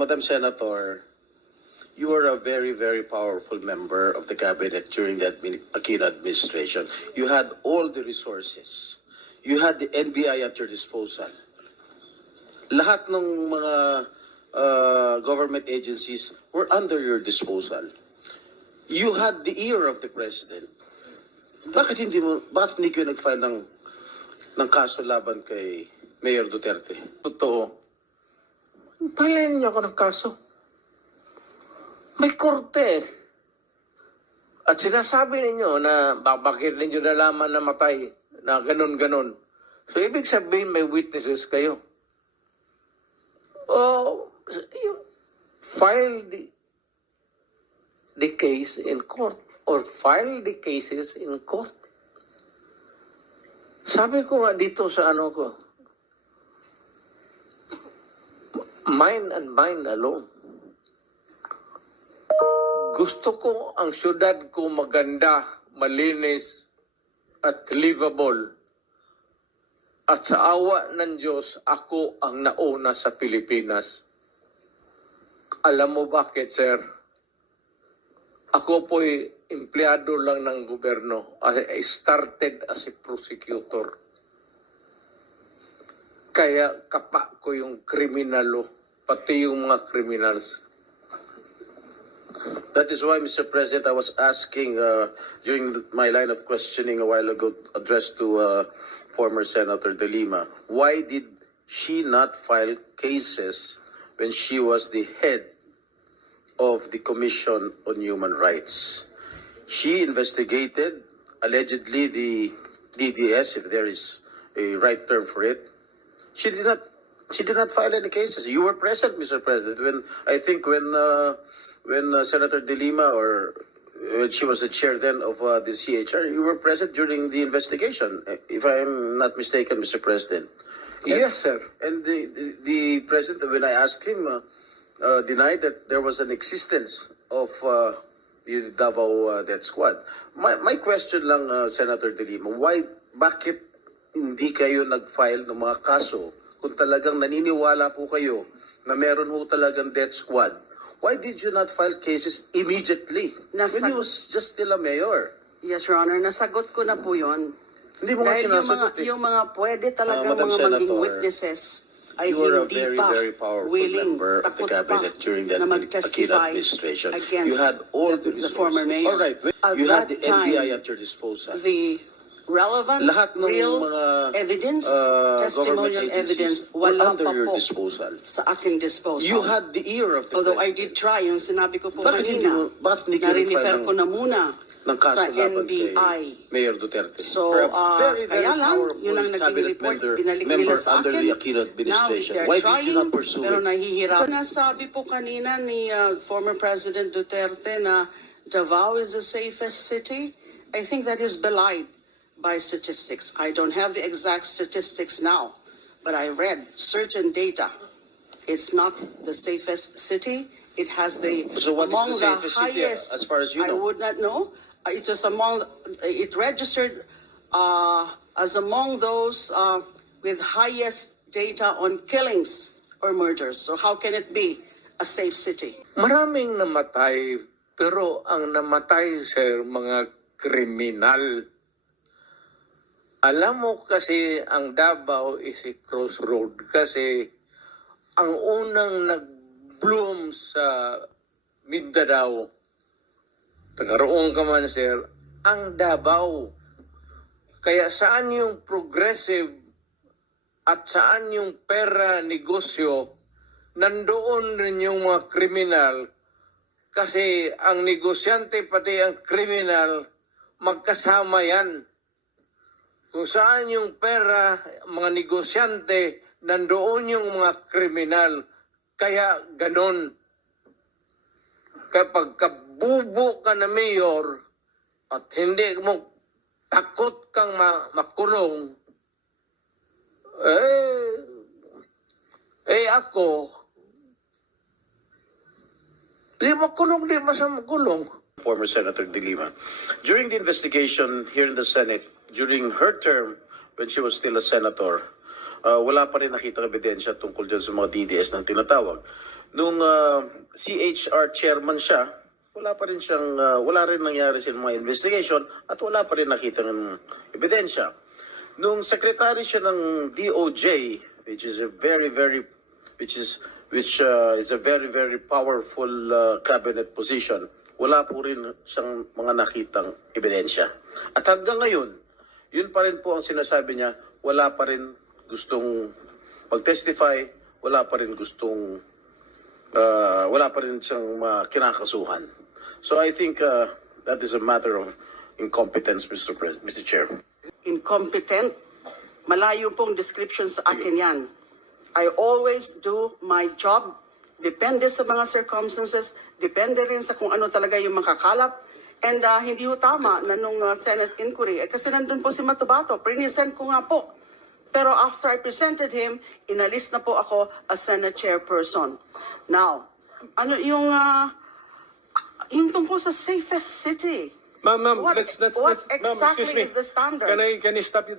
Madam Senator, you were a very, very powerful member of the cabinet during the Aquino administration. You had all the resources. You had the NBI at your disposal. Lahat ng mga government agencies were under your disposal. You had the ear of the president. Bakit hindi kayo nag-file ng kaso laban kay Mayor Duterte? Totoo. Palayan niyo ako ng kaso. May korte. At sinasabi ninyo na bakit ninyo nalaman na matay, na ganun-ganun. So, ibig sabihin may witnesses kayo. O, file the case in court or file the cases in court. Sabi ko nga dito sa ano ko, mine and mine alone. Gusto ko ang syudad ko maganda, malinis, at livable. At sa awa ng Diyos, ako ang nauna sa Pilipinas. Alam mo bakit, sir? Ako po'y empleyado lang ng gobyerno. I started as a prosecutor. Kaya kapa ko yung kriminalo, pati yung mga criminals. That is why, Mr. President, I was asking during my line of questioning a while ago, addressed to former Senator De Lima, why did she not file cases when she was the head of the Commission on Human Rights? She investigated, allegedly, the DDS, if there is a right term for it. She did not file any cases. You were present, Mr. President, when Senator De Lima, or when she was the chair then of the CHR, you were present during the investigation, if I am not mistaken, Mr. President. Yes, sir. And the president, when I asked him, denied that there was an existence of the Davao Death Squad. My question lang, Senator De Lima, bakit hindi kayo nag-file ng mga kaso kung talagang naniniwala po kayo na meron ho talagang death squad? Why did you not file cases immediately when he was just still a mayor? Yes, Your Honor. Nasagot ko na po yun. Hindi mo nga Dahil sinasagot yung mga pwede talagang Madam mga Senator, maging witnesses ay you were a hindi very, pa very powerful willing, member of the cabinet during the na Aquino mag-testify administration. against You had all the resources. former mayor. All right. At You had the that time, NBI at your disposal. The relevant, Lahat ng real mga evidence, government testimonial agencies evidence, were wala under pa your po disposal. sa aking disposal. You had the ear of the Although I president. did try, yung sinabi ko po Bakit kanina, hindi kayo na-refer nag-file ko na muna ng kaso sa laban kay NBI. Mayor Duterte? So, For a very, very kaya lang, powerful yun ang naging cabinet report, member binalik nila sa under akin. the Aquino administration. Now, Why they're did you not pursue pero it? nahihirap. Ito nasabi po kanina ni former President Duterte na Davao is the safest city. I think that is belied by statistics. I don't have the exact statistics now, but I read certain data. It's not the safest city. It has So what is among the safest city, highest, as far as you know? I would not know. It was among, it registered as among those with highest data on killings or murders. So how can it be a safe city? Maraming namatay, pero ang namatay, sir, mga kriminal. Alam mo kasi ang Davao is a crossroad kasi ang unang nag-bloom sa Mindanao, tagaroon ka man, sir, ang Davao. Kaya saan yung progressive at saan yung pera negosyo, nandoon rin yung mga kriminal kasi ang negosyante pati ang kriminal magkasama yan. Kung saan yung pera, mga negosyante, nandoon yung mga kriminal. Kaya ganon. Kapag kabubo ka na mayor at hindi mo takot kang makulong, ako, di makulong, di makulong. Former Senator De Lima. During the investigation here in the Senate, during her term, when she was still a senator, wala pa rin nakita ebidensya tungkol dyan sa mga DDS ng tinatawag. nung CHR chairman siya, wala pa rin siyang, wala rin nangyari sa mga investigation at wala pa rin nakita ng ebidensya. Nung secretary siya ng DOJ, which is a very very powerful cabinet position, wala po rin siyang mga nakitang ebidensya. At hanggang ngayon, yun pa rin po ang sinasabi niya, wala pa rin gustong mag-testify, wala pa rin siyang kinakasuhan. So I think that is a matter of incompetence, Mr. Chair. Incompetent, malayo pong description sa akin yan. I always do my job. Depende sa mga circumstances, depende rin sa kung ano talaga yung makakalap. And hindi ho tama na nung Senate inquiry, kasi nandun po si Matubato, present ko nga po. Pero after I presented him, inalis na po ako as Senate chairperson. Now, ano yung tungkol sa safest city? Ma'am, What let's exactly ma'am, excuse me. is the standard? Can I stop you there?